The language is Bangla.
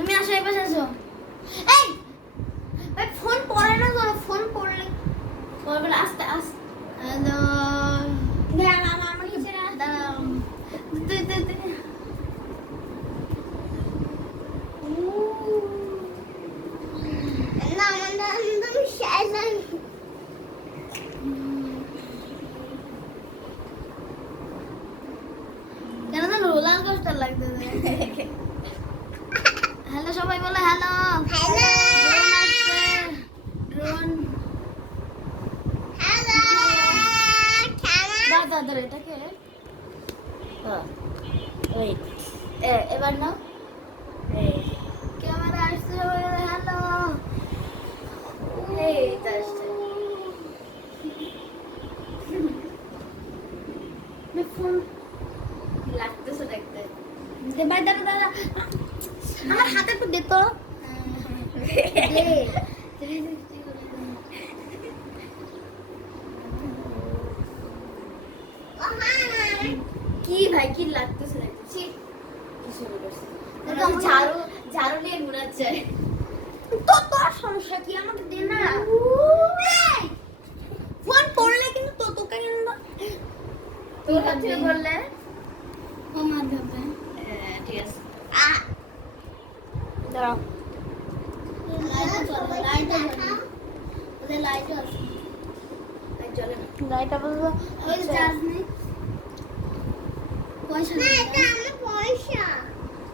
তুমি আসো এই পাশে আসো। এই ভাই ফোন পড়ে না তো, ফোন পড়লে পড়বে না, আস্তে আস্তে। হ্যালো আমার নিচে দাঁড়াও। তুই তুই তুই না একদম সাইলেন্ট। কেন না রোলার কোস্টার লাগতেছে। হ্যালো সবাই বলে হ্যালো। Hello drone. হ্যালো দাদা দাদা এটাকে ওয়েট এবার নাও। ক্যামেরা আসছে সবাই বলে হ্যালো। এই তো আসছে। ফোন লাগতেছে দেখতে। ভাই দাদা দাদা আমার হাতে একটু দে তো। কি ভাই কি লাগতেছে দেখছি। ঝাড়ু ঝাড়ু নিয়ে ঘুরাচ্ছে। তো তোর সমস্যা কি, আমাকে দে না। ফোন পড়লে কিন্তু তো তোকে কিন্তু তোর কাছে বললে ও মার যাবে। ঠিক আছে দাঁড়াও। লাইট চলে, লাইট চলে, ওদের লাইট আছে। লাইট চলে না, লাইট বলবো ওই চার্জ নেই। পয়সা না, এটা আমার পয়সা।